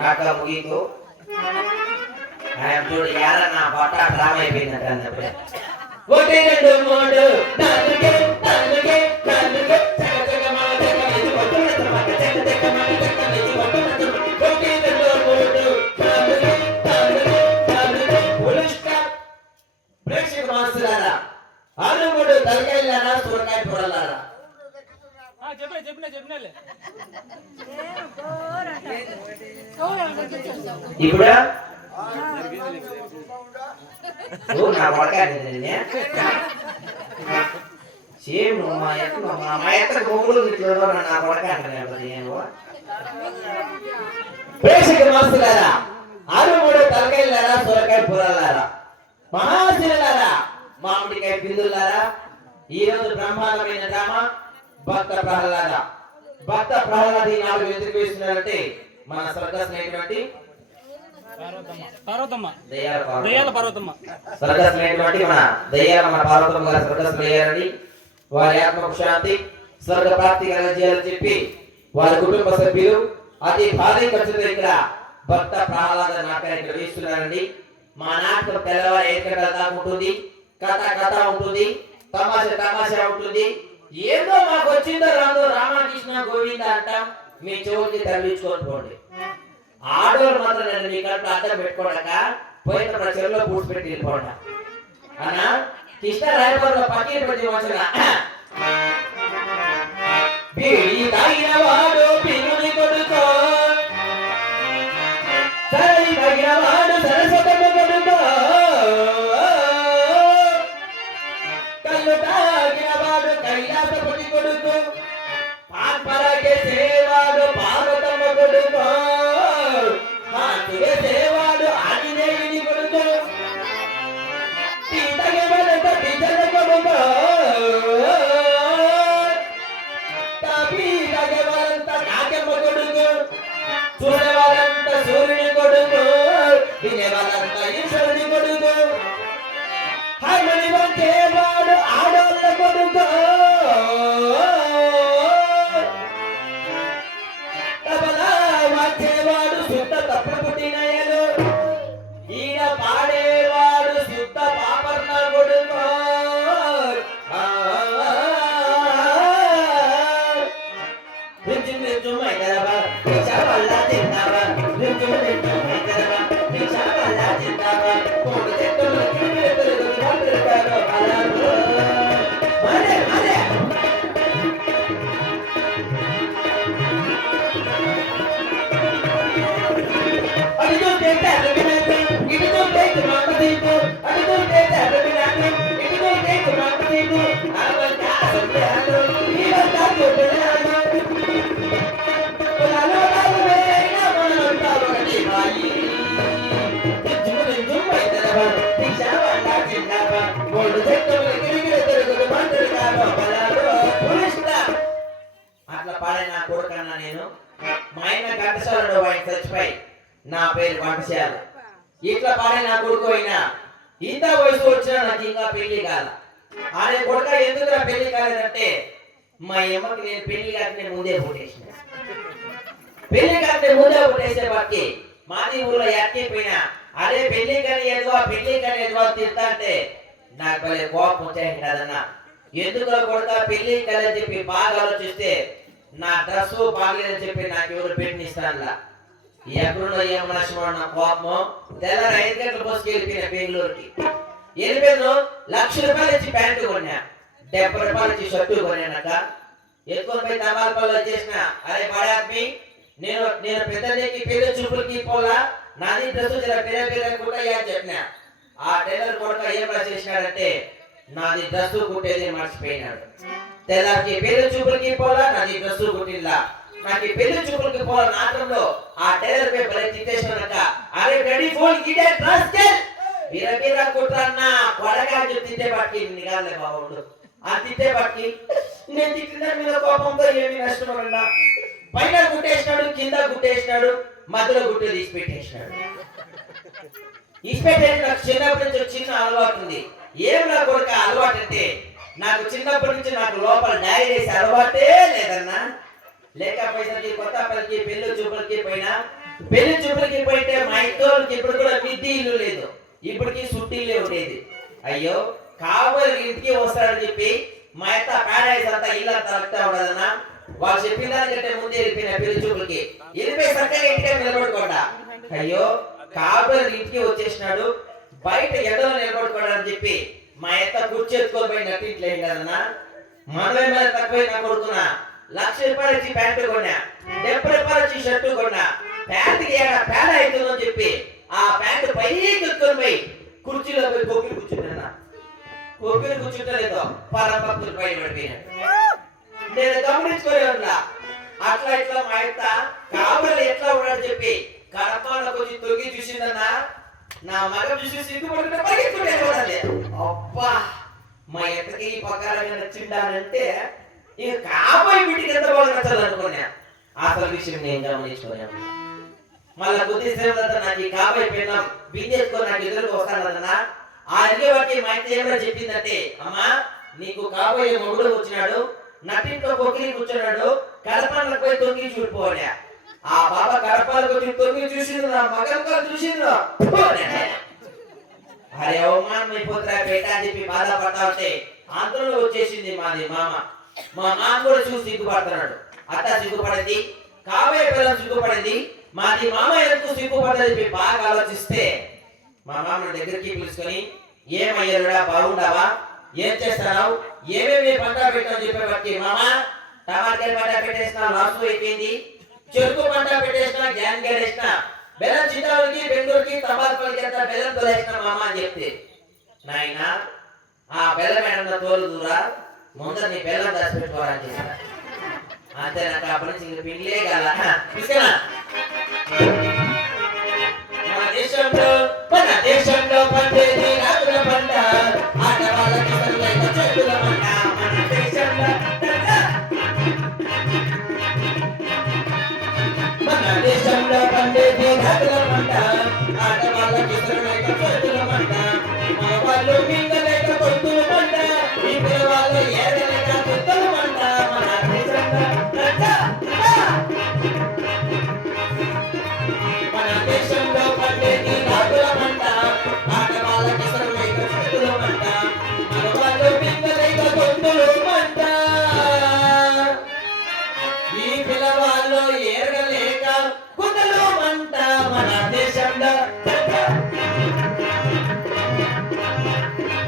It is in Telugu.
నాటక ముగీತು ఆయన చూడు యారన్నా పట్ట డ్రామా అయిపోయిందంట అన్నప్పుడు ఒకటి రెండు మూడు నాలుగే నాలుగే నాలుగే ప్రేక్షక మాస్టర్లారా ఆరుమూడు తలకాయలారా సూరకాయ పొడలారా ఇప్పుడు నా పడకాయ సేమ్ మా యొక్క మొగుడు నా పడకాయ ప్రేక్షక మాస్టర్లారా ఆరుమూడు తలకాయలారా సూరకాయ పొరలారా మహాశిలారా మామిడికాయ పిందులారా ఈ రోజు బ్రహ్మాండమైన డ్రామా భక్త ప్రహ్లాద. భక్త ప్రహ్లాద ఈనాడు ఎందుకు వేస్తున్నారంటే మన స్వర్గస్మైనటువంటి స్వర్గస్మైనటువంటి మన దయ్యాల మన పార్వతమ్మ గారి స్వర్గస్మయ్యారని వారి ఆత్మకు శాంతి స్వర్గ ప్రాప్తి కలగజేయాలని చెప్పి వారి కుటుంబ సభ్యులు అతి భారీ ఖర్చుతో ఇక్కడ భక్త ప్రహ్లాద నాటకాన్ని ఇక్కడ వేస్తున్నారండి. మా నాటకం తెల్లవారు 7 గంటల దాకా ఉంటుంది. కథ ఉంటుంది, తమాషా ఉంటుంది. ఏదో మాకు వచ్చిందో రాదో రామకృష్ణ గోవింద అంటాం. మీ చెవులకి తరలించుకొని పోండి. ఆడవాళ్ళు మాత్రం నేను మీ కడుపు అర్థం పెట్టుకోడాక పోయిన చెరువులో పూడ్చిపెట్టి వెళ్ళిపోండి అన్నా. కృష్ణ రాయపూర్లో పక్కన ప్రతి వచ్చిన బీడి తాగిన వాడు పిల్లుని కొడుకో, సరళి తాగిన వాడు సరస్వతమ్మ కొడుకో, కళ్ళు తాగిన వాడు కైలాసపతి కొడుకు, పాపరగే సేవాడు పార్వతమ్మ కొడుకు, హాతుగే సేవాడు ఆంజనేయుని కొడుకు, పీతగే వలత పిజల కొడుకు, తాపీతగే వలంత నాగమ్మ కొడుకు, చూడవాలంత సూర్యుని కొడుకు, వినేవాలంత ఈశ్వరుని కొడుకు, హార్మోని వంచేవాడు ఆడోళ్ళ కొడుకు, తబలా వంచేవాడు శుద్ధ తప్పుడు పుట్టినయలు, ఈయన పాడేవాడు శుద్ధ పాపర్ణ కొడుకు. అట్లా పాడే నా కొడుకన్నా నేను. మా ఆయన ఘంటసాల ఆయన చచ్చిపోయి నా పేరు ఘంటసాల. ఇట్లా పాడే నా కొడుకు అయినా ఇంత వయసు వచ్చినా నాకు ఇంకా పెళ్లి కాల. ఆడే కొడుక ఎందుకు పెళ్లి కాలేదంటే మా అమ్మకి నేను పెళ్లి కాకనే ముందే పుట్టేసిన. పెళ్లి కాకనే ముందే పుట్టేసే వారికి మాది ఊళ్ళో ఎక్కిపోయినా అదే పెళ్లి కానీ ఎదువా తింటా అంటే నాకు భలే కోపం వచ్చాయి కదన్నా. ఎందుకు కొడుక పెళ్లి కలని చెప్పి బాగా ఆలోచిస్తే నా డ్రెస్ బాగలేదని చెప్పి నాకు ఎవరు పెట్టినిస్తానులా. ఎక్కడున్నా ఏం నష్టం నా కోపము. తెల్లారి 5 గంటల బస్సుకి వెళ్ళిపోయిన బెంగళూరుకి. వెళ్ళిపోయాను. 1,00,000 రూపాయలు ఇచ్చి ప్యాంటు కొన్నా, 70 రూపాయలు ఇచ్చి షర్టు కొన్నాక ఎత్తుకొని పోయి తమాలపల్లి వచ్చేసిన. అరే పడాత్మి, నేను పెద్దకి పెళ్లి చూపులకి పోలా, నాది డ్రెస్ పేరే కూడా చెప్పిన. ఆ టైలర్ కొడుక ఏం చేసినాడంటే నాది డ్రెస్ కుట్టేది మర్చిపోయినాడు. తెల్లారికి పెళ్లి చూపులకి పోలా, నాది డ్రెస్ కుట్టిల్లా. నాకు పెళ్లి చూపులకి పోలా నాటంలో ఆ టైలర్ పై బలి తిట్టేసినాక అరే రెడీ ఫోన్ గిడే డ్రెస్ వీర కుట్రన్నా కొడగా తిట్టే పట్టి నిగాలే బాబుడు. ఆ తిట్టే పట్టి నేను తిట్టిన మీద కోపంతో ఏమి నష్టం అన్నా. పైన గుట్టేసినాడు, కింద గుట్టేసినాడు, మధ్యలో గుట్ట తీసి పెట్టేసినాడు. ఇసిపెట్టేది నాకు చిన్నప్పటి నుంచి చిన్న అలవాటు ఉంది. ఏం నా కొడుక అలవాటు అంటే నాకు చిన్నప్పటి నుంచి నాకు లోపల డైరీ వేసే అలవాటే లేదన్నా. లేకపోయేసరికి కొత్త పలికి పెళ్లి చూపులకి పోయినా పెళ్లి చూపులకి పోయింటే మా ఇంట్లోకి ఇప్పుడు కూడా మిద్ది ఇల్లు లేదు, ఇప్పటికి సుట్టిల్లే ఉండేది. అయ్యో కాబోయే ఇంటికి వస్తాడని చెప్పి మా యొక్క ప్యారేజ్ అంతా ఇల్లు అంతా తలపుతా ఉండదన్నా. వాళ్ళు చెప్పిన దానికంటే ముందే వెళ్ళిపోయిన పెళ్లి చూపులకి వెళ్ళిపోయి చక్కగా ఇంటికే నిలబడుకోండా. అయ్యో కాబోయే ఇంటికి వచ్చేసినాడు, బయట ఎండలో నిలబడుకోవడానికి చెప్పి మా యొక్క కుర్చీ ఎత్తుకొని నట్టింట్లేదు కదన్నా. మనమే మీద తక్కువ నా కొడుకున్నా, 1,00,000 రూపాయలు ఇచ్చి ప్యాంటు కొన్నా, 70 రూపాయలు ఇచ్చి షర్టు కొన్నా, ప్యాంటుకి పేడ అవుతుందని చెప్పి ఆ ప్యాంటు పైకి ఎత్తుకొని పోయి కుర్చీలో పోయి కోకిలు కూర్చుంటున్నా. కోకిలు కూర్చుంటలేదో పరభక్తులు పైన పడిపోయినాడు. నేను గమనించుకోలే ఉన్నా. అట్లా ఇట్లా మా యొక్క కాబోలు ఎట్లా ఉన్నాడు చెప్పి కడపలో కొంచెం తొగి చూసిందన్నా. నా మగ చూసి సిగ్గుపడుకుంటే పరిగెత్తుకుంటే అబ్బా మా ఎక్కడికి ఈ పక్కన నచ్చిండానంటే ఇక కాబోయే వీటికి ఎంత బాగా నచ్చాలి అనుకున్నా. అసలు విషయం నేను గమనించుకున్నాను. మళ్ళా కొద్దిసేపు నాకు ఈ కాబోయే పిల్లం బిందెత్తుకొని నాకు ఎదురుకు వస్తాను కదన్నా. ఆ అడిగే వాటి మా ఇంటి ఏమైనా చెప్పిందంటే, అమ్మా నీకు కాబోయే మొగుడు వచ్చినాడు, నట్టింట్లో కొక్కిలి కూర్చున్నాడు, కడపలకు పోయి తొంగి చూడిపోలే. ఆ బాబా కడపలకు వచ్చి తొంగి చూసిండు, నా మగం చూసిండు. అరే అవమానం అయిపోతున్నా బేట అని చెప్పి బాధపడతా ఉంటే ఆంధ్రలో వచ్చేసింది మాది మామ. మా మామ కూడా చూసి సిగ్గుపడుతున్నాడు. అత్త సిగ్గుపడింది, కాబోయే పిల్లలు సిగ్గుపడింది, మాది మామ ఎందుకు సిగ్గుపడదని చెప్పి బాగా ఆలోచిస్తే మా మామ దగ్గరికి పిలుచుకొని, ఏమయ్యారుడా బాగుండావా, ఏం చేస్తున్నావు, ఏమేమి పంట పెట్టావు చెప్పేవాడికి, మామ టమాటాకాయ పంట పెట్టేసిన లాసు అయిపోయింది, చెరుకు పంట పెట్టేసిన, గ్యాన్ గేడేసిన, బెల్లం చిత్రాలకి బెంగళూరుకి తబాల్పల్లికి అంతా బెల్లం తోలేసిన మామ అని చెప్తే, నాయన ఆ బెల్లం ఏమన్నా తోలు దూరా, ముందర నీ బెల్లం దాచిపెట్టుకోవాలని చెప్పారు. అంతే నాకు అప్పటి నుంచి పిండిలే కదా.